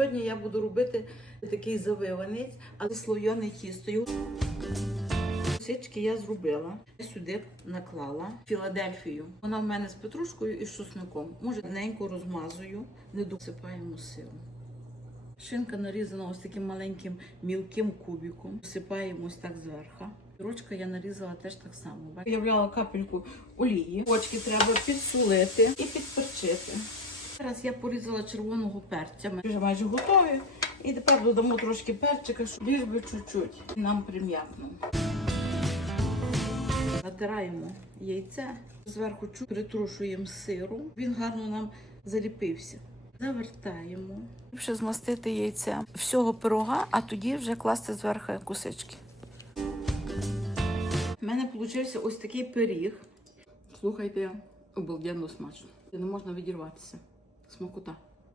Сьогодні я буду робити такий завиванець, але слоєне тісто. Його Сички я зробила. Я сюди наклала Філадельфію. Вона в мене з петрушкою і з чесником. Може, ненько розмазую, не досипаємо сиру. Шинка нарізана ось таким маленьким мілким кубиком. Всипаємо ось так зверху. Ручка я нарізала теж так само. Бачите? Я вляла капельку олії. Очки треба підсолити і підперчити. Зараз я порізала червоного перця. Ми вже майже готові. І тепер додамо трошки перчика, щоб ліж би чуть-чуть нам прим'якнув. Натираємо яйце, зверху притрушуємо сиру. Він гарно нам заліпився. Завертаємо. Ще змастити яйце всього пирога, а тоді вже класти зверху кусочки. У мене вийшов ось такий пиріг. Слухайте, обалденно смачно. Не можна відірватися. Смакота.